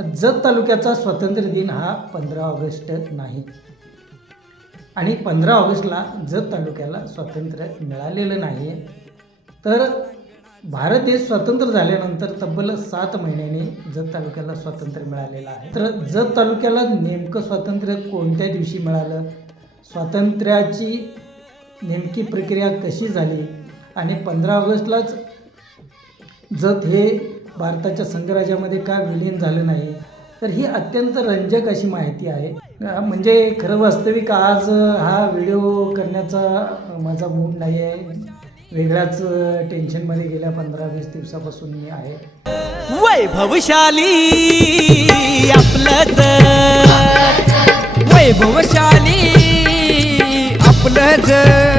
जत तालुक्याचा स्वातंत्र्य दिन हा पंधरा ऑगस्ट नाही. आणि पंधरा ऑगस्टला जत तालुक्याला स्वातंत्र्य मिळालेलं नाही. आहे तर भारत देश स्वतंत्र झाल्यानंतर तब्बल सात महिन्याने जत तालुक्याला स्वातंत्र्य मिळालेलं आहे. तर जत तालुक्याला नेमकं स्वातंत्र्य कोणत्या दिवशी मिळालं? स्वातंत्र्याची नेमकी प्रक्रिया कशी झाली? आणि पंधरा ऑगस्टलाच जत हे भारताच्या संघराज्यामध्ये का विलीन झालं नाही? तर ही अत्यंत रंजक अशी माहिती आहे. म्हणजे खरं वास्तविक आज हा व्हिडिओ करण्याचा माझा मूड नाही आहे. वेगळ्याच टेन्शनमध्ये गेल्या पंधरा वीस दिवसापासून मी आहे. वैभवशाली आपलं वैभवशाली आपलं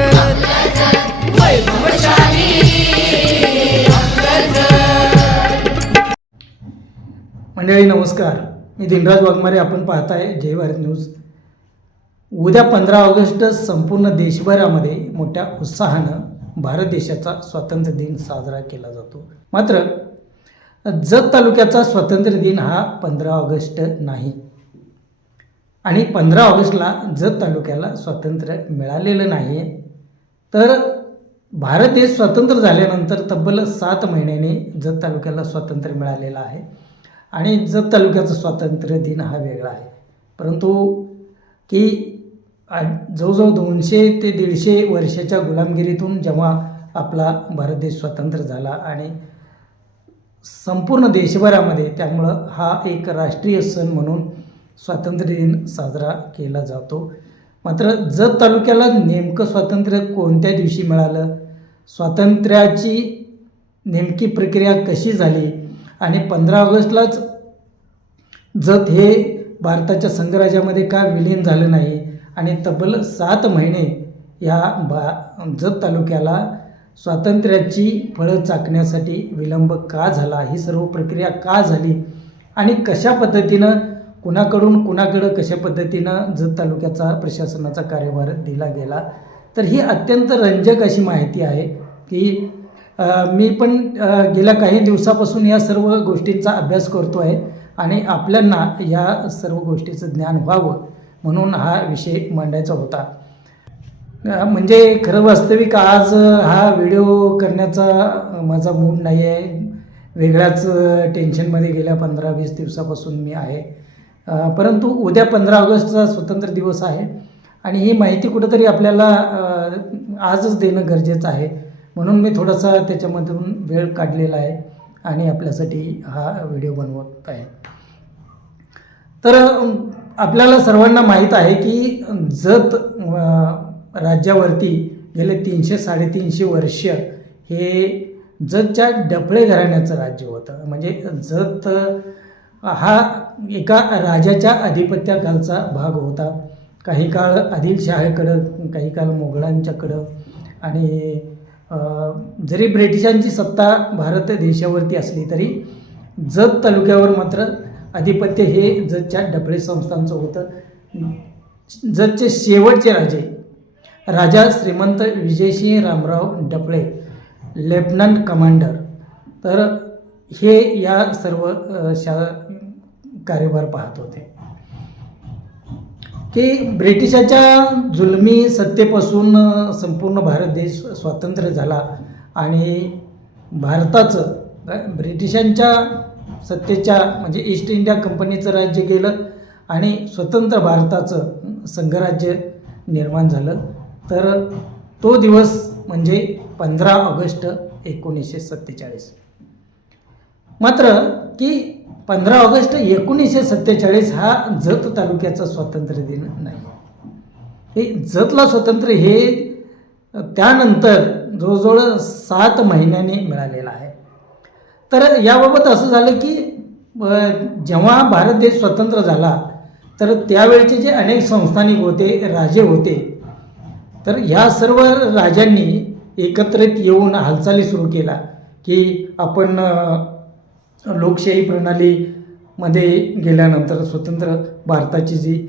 मंडळी नमस्कार. मी दिनराज वाघमारे आपण पाहताय जय भारत न्यूज. उद्या पंधरा ऑगस्ट संपूर्ण देशभरामध्ये मोठ्या उत्साहानं भारत देशाचा स्वातंत्र्य दिन साजरा केला जातो. मात्र जत तालुक्याचा स्वातंत्र्य दिन हा पंधरा ऑगस्ट नाही. आणि पंधरा ऑगस्टला जत तालुक्याला स्वातंत्र्य मिळालेलं नाही आहे तर भारत देश स्वतंत्र झाल्यानंतर तब्बल सात महिन्याने जत तालुक्याला स्वातंत्र्य मिळालेलं आहे. आणि जत तालुक्याचा स्वातंत्र्य दिन हा वेगळा आहे. परंतु की जवळजवळ दोनशे ते दीडशे वर्षाच्या गुलामगिरीतून जेव्हा आपला भारत देश स्वतंत्र झाला आणि संपूर्ण देशभरामध्ये त्यामुळं हा एक राष्ट्रीय सण म्हणून स्वातंत्र्य दिन साजरा केला जातो. मात्र जत तालुक्याला नेमकं स्वातंत्र्य कोणत्या दिवशी मिळालं? स्वातंत्र्याची नेमकी प्रक्रिया कशी झाली? आणि पंधरा ऑगस्टलाच जत हे भारताच्या संघराज्यामध्ये का विलीन झालं नाही आणि तब्बल सात महिने या बा जत तालुक्याला स्वातंत्र्याची फळं चाकण्यासाठी विलंब का झाला? ही सर्व प्रक्रिया का झाली? आणि कशा पद्धतीनं कुणाकडून कुणाकडं कशा पद्धतीनं जत तालुक्याचा प्रशासनाचा कार्यभार दिला गेला? तर ही अत्यंत रंजक अशी माहिती आहे की मी पण गेल्या काही दिवसापासून या सर्व गोष्टींचा अभ्यास करतो आहे आणि आपल्यांना या सर्व गोष्टीचं ज्ञान व्हावं म्हणून हा विषय मांडायचा होता. म्हणजे खरं वास्तविक आज हा व्हिडिओ करण्याचा माझा मूड नाही आहे. वेगळ्याच टेन्शनमध्ये गेल्या पंधरा वीस दिवसापासून मी आहे. परंतु उद्या पंधरा ऑगस्टचा स्वतंत्र दिवस आहे आणि ही माहिती कुठंतरी आपल्याला आजच देणं गरजेचं आहे. म्हणून मी थोडासा त्याच्यामधून वेळ काढलेला आहे आणि आपल्यासाठी हा व्हिडिओ बनवत आहे. तर आपल्याला सर्वांना माहीत आहे की जत राज्यावरती गेले तीनशे साडेतीनशे वर्ष हे जतच्या डफळे घराण्याचं राज्य होतं. म्हणजे जत हा एका राजाच्या अधिपत्याखालचा भाग होता. काही काळ आदिलशहाकडं काही काळ मोगलांच्याकडं आणि जरी ब्रिटिशांची सत्ता भारत देशावरती असली तरी जत तालुक्यावर मात्र आधिपत्य हे जतच्या डपळे संस्थांचं होतं. जतचे शेवटचे राजे राजा श्रीमंत विजयसिंह रामराव डपळे लेफ्टनंट कमांडर. तर हे या सर्व शा कार्यभार पाहत होते. की ब्रिटिशाच्या जुलमी सत्तेपासून संपूर्ण भारत देश स्वातंत्र्य झाला आणि भारताचं ब्रिटिशांच्या सत्तेच्या म्हणजे ईस्ट इंडिया कंपनीचं राज्य गेलं आणि स्वतंत्र भारताचं संघराज्य निर्माण झालं. तर तो दिवस म्हणजे पंधरा ऑगस्ट एकोणीसशे सत्तेचाळीस. मात्र की पंधरा ऑगस्ट एकोणीसशे सत्तेचाळीस हा जत तालुक्याचा स्वातंत्र्य दिन नाही. हे जतला स्वातंत्र्य हे त्यानंतर जवळजवळ सात महिन्याने मिळालेलं आहे. तर याबाबत असं झालं की जेव्हा भारत देश स्वतंत्र झाला तर त्यावेळचे जे अनेक संस्थानिक होते राजे होते तर ह्या सर्व राजांनी एकत्रित येऊन हालचाली सुरू केला की आपण लोकशाही प्रणालीमध्ये गेल्यानंतर स्वतंत्र भारताची जी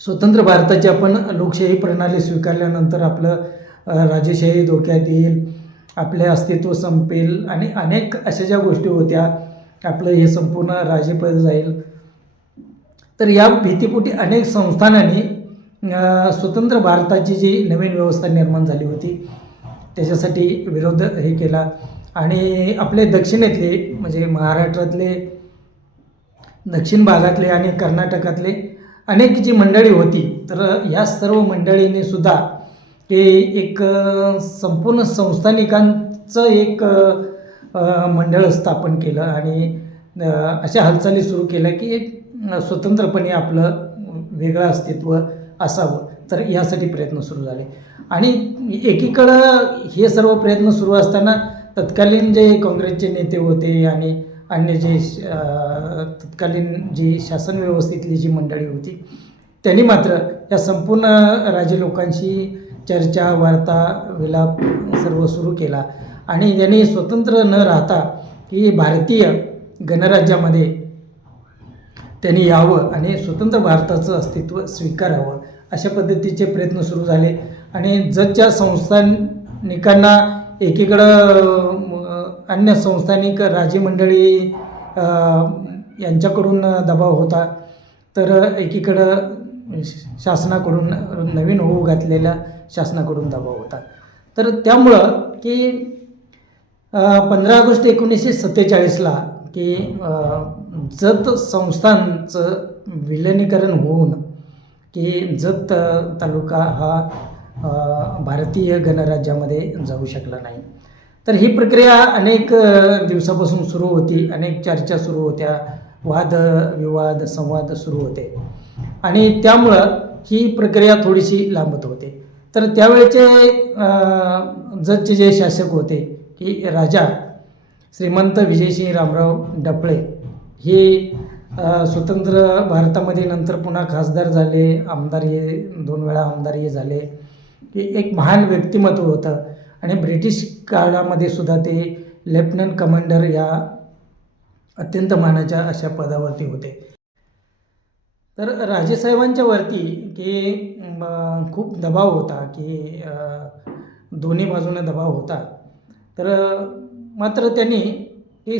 स्वतंत्र भारताची आपण लोकशाही प्रणाली स्वीकारल्यानंतर आपलं राजेशाही धोक्यात येईल आपले अस्तित्व संपेल आणि अनेक अशा ज्या गोष्टी होत्या आपलं हे संपूर्ण राजेपद जाईल. तर या भीतीपोटी अनेक संस्थानांनी स्वतंत्र भारताची जी नवीन व्यवस्था निर्माण झाली होती त्याच्यासाठी विरोध हे केला. आणि आपले दक्षिणेतले म्हणजे महाराष्ट्रातले दक्षिण भागातले आणि कर्नाटकातले अनेक जी मंडळी होती तर या सर्व मंडळींनी सुद्धा ते एक संपूर्ण संस्थानिकांचं एक मंडळ स्थापन केलं आणि अशा हालचाली सुरू केल्या की एक स्वतंत्रपणे आपलं वेगळं अस्तित्व असावं. तर यासाठी प्रयत्न सुरू झाले. आणि एकीकडं हे सर्व प्रयत्न सुरू असताना तत्कालीन जे काँग्रेसचे नेते होते आणि अन्य जे तत्कालीन जी शासन व्यवस्थेतली जी मंडळी होती त्यांनी मात्र या संपूर्ण राजे लोकांशी चर्चा वार्ता विलाप सर्व सुरू केला. आणि त्यांनी स्वतंत्र न राहता की भारतीय गणराज्यामध्ये त्यांनी यावं आणि स्वतंत्र भारताचं अस्तित्व स्वीकारावं अशा पद्धतीचे प्रयत्न सुरू झाले. आणि जगच्या संस्थानिकांना एकीकडं अन्य संस्थानिक राजीमंडळी यांच्याकडून दबाव होता. तर एकीकडं शासनाकडून नवीन होऊ घातलेल्या शासनाकडून दबाव होता. तर त्यामुळं की पंधरा ऑगस्ट एकोणीसशे सत्तेचाळीसला की जत संस्थांचं विलनीकरण होऊन की जत तालुका हा भारतीय गणराज्यामध्ये जाऊ शकला नाही. तर ही प्रक्रिया अनेक दिवसापासून सुरू होती. अनेक चर्चा सुरू होत्या. वाद विवाद संवाद सुरू होते. आणि त्यामुळं ही प्रक्रिया थोडीशी लांबत होते. तर त्यावेळेचे जजचे जे शासक होते की राजा श्रीमंत विजयसिंह रामराव डपळे हे स्वतंत्र भारतामध्ये नंतर पुन्हा खासदार झाले. आमदार हे दोन वेळा आमदार हे झाले. की एक महान व्यक्तिमत्व होतं. आणि ब्रिटिश काळामध्ये सुद्धा ते लेफ्टनंट कमांडर या अत्यंत मानाच्या अशा पदावरती होते. तर राजेसाहेबांच्या वरती की खूप दबाव होता की दोन्ही बाजूने दबाव होता. तर मात्र त्यांनी ही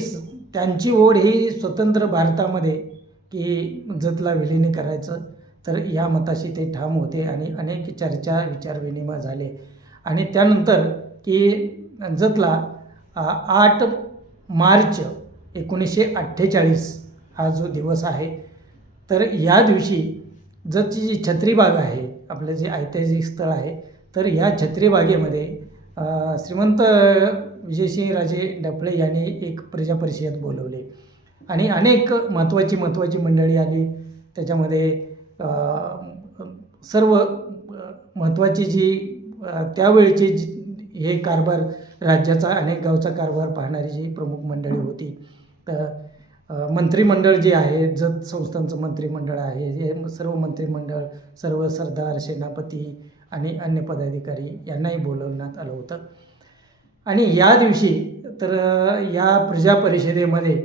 त्यांची ओढ ही स्वतंत्र भारतामध्ये की जतला विलीनी करायचं. तर या मताशी ते ठाम होते आणि अनेक चर्चा विचारविनिमय झाले. आणि त्यानंतर की जतला आठ मार्च एकोणीसशे अठ्ठेचाळीस हा जो दिवस आहे तर या दिवशी जतची जी छत्रीबाग आहे आपलं जे ऐतिहासिक स्थळ आहे तर या छत्रीबागेमध्ये श्रीमंत विजयसिंह राजे डफळे यांनी एक प्रजा परिषद बोलवले. आणि अनेक महत्त्वाची महत्त्वाची मंडळी आली. त्याच्यामध्ये सर्व महत्त्वाची जी त्यावेळची जी हे कारभार राज्याचा अनेक गावचा कारभार पाहणारी जी प्रमुख मंडळी होती. तर मंत्रिमंडळ जे आहे जत संस्थांचं मंत्रिमंडळ आहे हे सर्व मंत्रिमंडळ सर्व सरदार सेनापती आणि अन्य पदाधिकारी यांनाही बोलवण्यात आलं होतं. आणि या दिवशी तर या प्रजा परिषदेमध्ये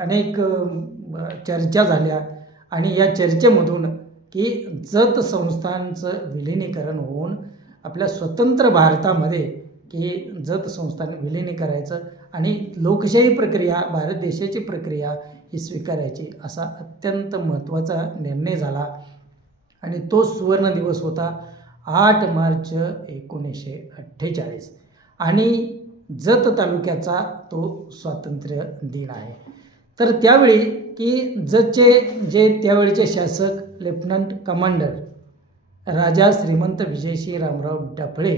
अनेक चर्चा झाल्या. आणि या चर्चेमधून की जत संस्थांचं विलिनीकरण होऊन आपल्या स्वतंत्र भारतामध्ये की जत संस्थान विलिनी करायचं आणि लोकशाही प्रक्रिया भारत देशाची प्रक्रिया ही स्वीकारायची असा अत्यंत महत्त्वाचा निर्णय झाला. आणि तो सुवर्ण दिवस होता आठ मार्च एकोणीसशे अठ्ठेचाळीस. आणि जत तालुक्याचा तो स्वातंत्र्य दिन आहे. तर त्यावेळी की जचे जे त्यावेळीचे शासक लेफ्टनंट कमांडर राजा श्रीमंत विजयसिंह रामराव डफळे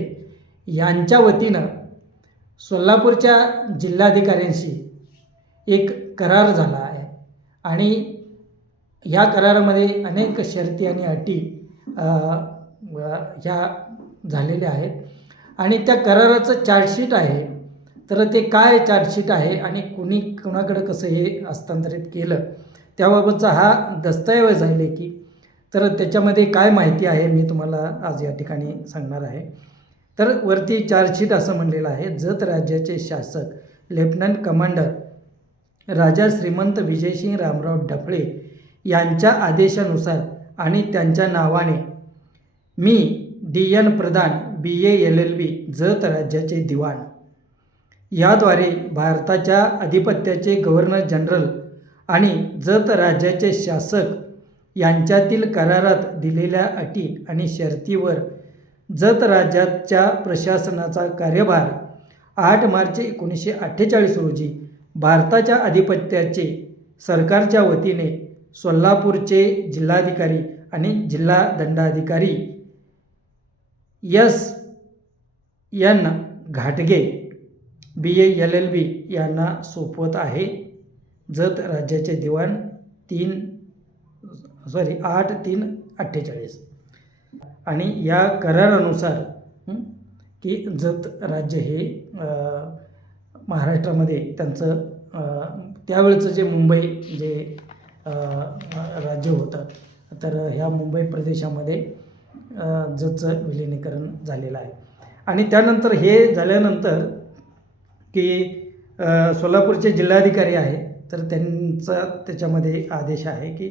यांच्या वतीनं सोलापूरच्या जिल्हाधिकाऱ्यांशी एक करार झाला आहे. आणि या करारामध्ये अनेक शर्ती आणि अटी ह्या झालेल्या आहेत. आणि त्या कराराचं चार्जशीट आहे. तर ते काय चार्जशीट आहे आणि कुणी कुणाकडं कसं हे हस्तांतरित केलं त्याबाबतचा हा दस्तऐवज आहे लेखी तर त्याच्यामध्ये काय माहिती आहे मी तुम्हाला आज या ठिकाणी सांगणार आहे. तर वरती चार्जशीट असं म्हणलेलं आहे जत राज्याचे शासक लेफ्टनंट कमांडर राजा श्रीमंत विजयसिंग रामराव डफळे यांच्या आदेशानुसार आणि त्यांच्या नावाने मी D N Pradhan B A L L B Jath राज्याचे दिवाण. याद्वारे भारताच्या अधिपत्याचे गव्हर्नर जनरल आणि जत राज्याचे शासक यांच्यातील करारात दिलेल्या अटी आणि शर्तीवर जत राज्याच्या प्रशासनाचा कार्यभार आठ मार्च एकोणीसशे अठ्ठेचाळीस रोजी भारताच्या अधिपत्याचे सरकारच्या वतीने सोलापूरचे जिल्हाधिकारी आणि जिल्हा दंडाधिकारी यस एन घाटगे B A L L B यांना सोपवत आहे. जत राज्याचे दिवाण तीन सॉरी आठ तीन अठ्ठेचाळीस. आणि या करारानुसार की जत राज्य हे महाराष्ट्रामध्ये त्यांचं त्यावेळचं जे मुंबई जे राज्य होतं तर ह्या मुंबई प्रदेशामध्ये जतचं विलिनीकरण झालेलं आहे. आणि त्यानंतर हे झाल्यानंतर की सोलापूरचे जिल्हाधिकारी आहे तर त्यांचा त्याच्यामध्ये आदेश आहे की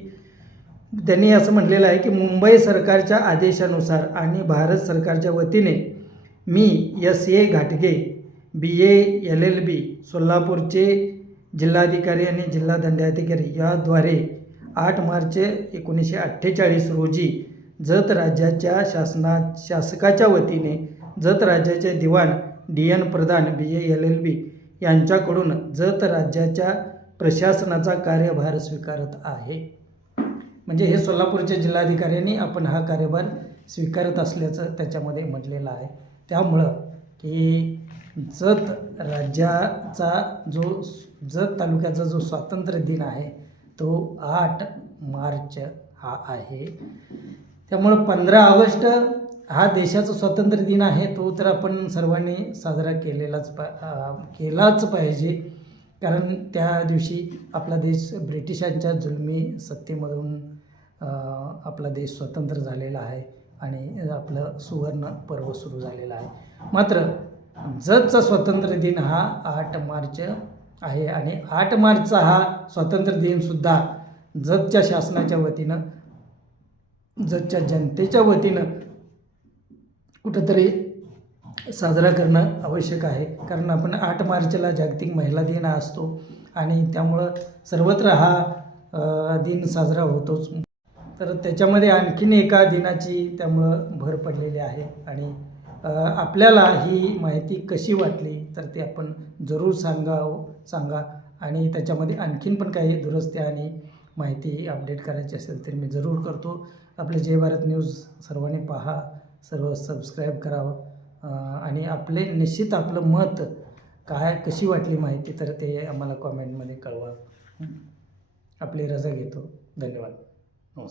त्यांनी असं म्हटलेलं आहे की मुंबई सरकारच्या आदेशानुसार आणि भारत सरकारच्या वतीने मी एस ए घाटगे B A L L B सोलापूरचे जिल्हाधिकारी आणि जिल्हा दंडाधिकारी याद्वारे आठ मार्च एकोणीसशे अठ्ठेचाळीस रोजी जत राज्याच्या शासना शासकाच्या वतीने जत राज्याचे दिवाण D N Pradhan B A L L B यांच्याकडून जत राज्याच्या प्रशासनाचा कार्यभार स्वीकारत आहे. म्हणजे हे सोलापूरच्या जिल्हाधिकाऱ्यांनी आपण हा कार्यभार स्वीकारत असल्याचं त्याच्यामध्ये म्हटलेलं आहे. त्यामुळं की जत राज्याचा जो जत तालुक्याचा जो स्वातंत्र्य दिन आहे तो आठ मार्च हा आहे. त्यामुळं पंधरा ऑगस्ट हा देशाचा स्वातंत्र्य दिन आहे तो तर आपण सर्वांनी साजरा केलेलाच पा केलाच पाहिजे. कारण त्या दिवशी आपला देश ब्रिटिशांच्या जुलमी सत्तेमधून आपला देश स्वतंत्र झालेला आहे आणि आपलं सुवर्ण पर्व सुरू झालेलं आहे. मात्र जतचा स्वातंत्र्य दिन हा आठ मार्च आहे आणि आठ मार्चचा हा स्वातंत्र्य दिनसुद्धा जतच्या शासनाच्या वतीनं जतच्या जनतेच्या वतीनं कुठंतरी साजरा करणं आवश्यक आहे. कारण आपण आठ मार्चला जागतिक महिला दिन असतो आणि त्यामुळं सर्वत्र हा दिन साजरा होतोच. तर त्याच्यामध्ये आणखीन एका दिनाची त्यामुळं भर पडलेली आहे आणि आपल्याला ही माहिती कशी वाटली तर ते आपण जरूर सांगावं सांगा. आणि त्याच्यामध्ये आणखीन पण काही दुरुस्त्या आणि माहिती अपडेट करायची असेल तर मी जरूर करतो. आपले जय भारत न्यूज सर्वांनी पहा. सर्व सबस्क्राईब करावं. आणि आपले निश्चित आपलं मत काय कशी वाटली माहिती तर ते आम्हाला कॉमेंटमध्ये कळवा. आपली रजा घेतो. धन्यवाद. नमस्कार.